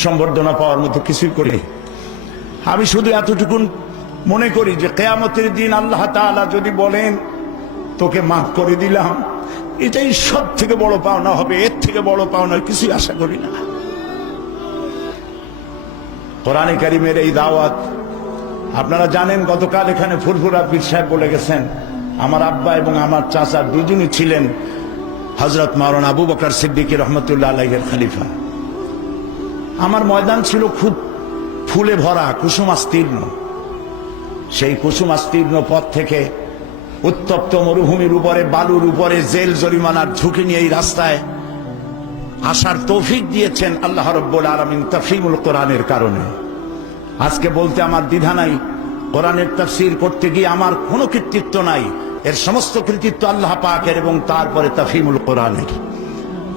সম্বর্ধনা পাওয়ার মতো কিছুই করি। আমি শুধু এতটুকু মনে করি যে কিয়ামতের দিন আল্লাহ তাআলা যদি বলেন তোকে মাফ করে দিলাম, এটাই সব থেকে বড় পাওনা হবে। এর থেকে বড় পাওনার কিছুই আশা করি না। কোরআনে কারিমের এই দাওয়াত আপনারা জানেন, গতকাল এখানে ফুরফুরা পীর সাহেব বলে গেছেন, আমার আব্বা এবং আমার চাচা দুজনই ছিলেন হযরত মাওলানা আবু বকর সিদ্দিক রহমতুল্লাহ আলাইহির খলিফা। আমার ময়দান ছিল খুব ফুলে ভরা, কুসুমাস্তীর্ণ। সেই কুসুমাস্তীর্ণ পথ থেকে উত্তপ্ত মরুভূমির উপরে, বালুর উপরে জেল জরিমানার ঝুঁকি নিয়ে এই রাস্তায় আসার তৌফিক দিয়েছেন আল্লাহ রাব্বুল আলামিন তাফহিমুল কোরআনের কারণে। আজকে বলতে আমার দ্বিধা নাই, কোরআনের তাফসীর করতে গিয়ে আমার কোনো কৃতিত্ব নাই। এর সমস্ত কৃতিত্ব আল্লাহ পাকের এবং তারপরে তাফহিমুল কোরআনের।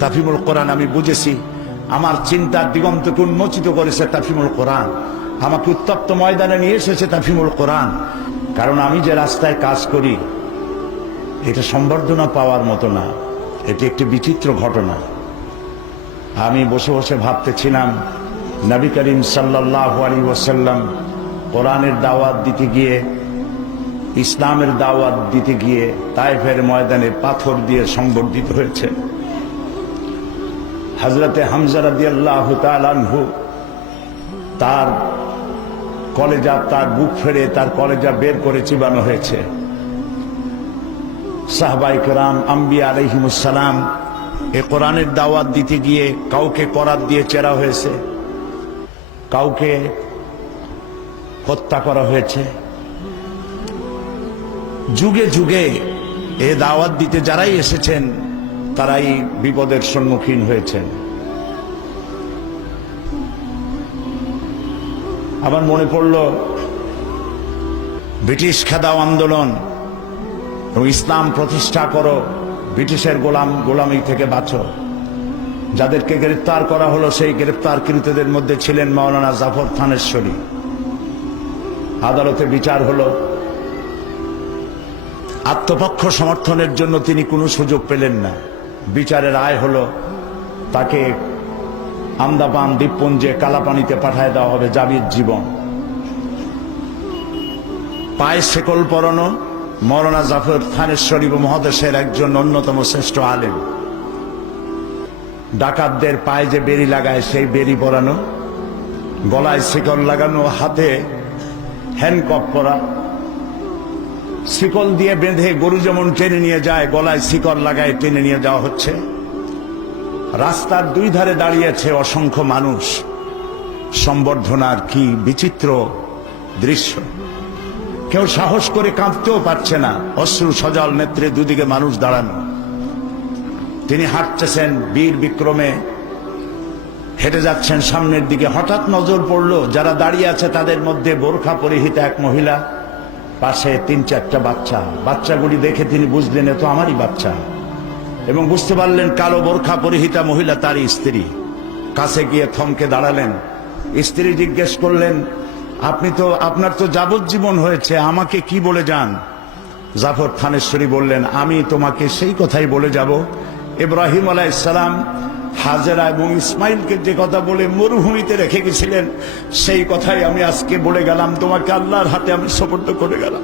তাফহিমুল কোরআন আমি বুঝেছি, আমার চিন্তার দিগন্তকে উন্মোচিত করেছে তাফহিমুল কোরআন, আমাকে উত্তপ্ত ময়দানে নিয়ে এসেছে তাফহিমুল কোরআন। কারণ আমি যে রাস্তায় কাজ করি এটা সম্বর্ধনা পাওয়ার মতো না, এটি একটি বিচিত্র ঘটনা। আমি বসে বসে ভাবতেছিলাম, নবী করিম সাল্লাল্লাহু আলাইহি ওয়াসাল্লাম কোরআনের দাওয়াত দিতে গিয়ে, ইসলামের দাওয়াত দিতে গিয়ে তায়েফের ময়দানে পাথর দিয়ে সংবর্ধিত হয়েছে। হযরতে হামজা রাদিয়াল্লাহু তাআলা আনহু, তার কলেজা, তার বুক ফেড়ে তার কলেজা বের করে চিবানো হয়েছে। সাহাবায়ে কেরাম, আম্বিয়া আলাইহিমুস সালাম এ কোরআনের দাওয়াত দিতে গিয়ে কাউকে করাত দিয়ে চেরা হয়েছে, কাউকে হত্যা করা হয়েছে। যুগে যুগে এ দাওয়াত দিতে যারাই এসেছেন তারাই বিপদের সম্মুখীন হয়েছেন। আমার মনে পড়ল ব্রিটিশ খেদাও আন্দোলন এবং ইসলাম প্রতিষ্ঠা করো, ব্রিটিশের গোলামি থেকে বাঁচো। যাদেরকে গ্রেফতার করা হলো সেই গ্রেফতারকৃতদের মধ্যে ছিলেন মাওলানা জাফর থানেশ্বরী। আদালতে বিচার হলো, আত্মপক্ষ সমর্থনের জন্য তিনি কোনো সুযোগ পেলেন না। বিচারের রায় হলো তাকে আন্দামান দ্বীপপুঞ্জে কালাপানিতে পাঠায় দেওয়া হবে যাবজ্জীবন। পায়ে শেকল পরানো মাওলানা জাফর থানেশ্বরী মহাদেশের একজন অন্যতম শ্রেষ্ঠ আলেম। ডাকাতদের পায়ে যে বেড়ি লাগায় সেই বেড়ি পরানো, গলায় শিকল লাগানো, হাতে হ্যান্ডকাফ পরা, শিকল দিয়ে বেঁধে গরু যেমন টেনে নিয়ে যায়, গলায় শিকল লাগায় টেনে নিয়ে যাওয়া হচ্ছে। রাস্তার দুই ধারে দাঁড়িয়েছে অসংখ্য মানুষ। সম্বর্ধনার কি বিচিত্র দৃশ্য! কেউ সাহস করে কাঁদতেও পারছে না, অশ্রু সজল নেত্রে দুদিকে মানুষ দাঁড়ানো। তিনি হাঁটতেছেন বীর বিক্রমে, হেঁটে যাচ্ছেন সামনের দিকে। হঠাৎ নজর পড়ল যারা দাঁড়িয়ে আছে তাদের মধ্যে বোরখা পরিহিতা এক মহিলা, পাশে ৩-৪টা বাচ্চা। বাচ্চাগুলি দেখে তিনি বুঝলেন এ তো আমারই বাচ্চা, এবং বুঝতে পারলেন কালো বোরখা পরিহিতা মহিলা তারই স্ত্রী। কাছে গিয়ে থমকে দাঁড়ালেন। স্ত্রী জিজ্ঞেস করলেন, আপনার তো যাবজ্জীবন হয়েছে, আমাকে কি বলে যান? জাফর থানেশ্বরী বললেন, আমি তোমাকে সেই কথাই বলে যাব ইব্রাহিম আলাইহিস সালাম হাজেরা এবং ইসমাইলকে যে কথা বলে মরুভূমিতে রেখে গেছিলেন, সেই কথাই আমি আজকে বলে গেলাম, তোমাকে আল্লাহর হাতে আমি সুপর্দ করে গেলাম।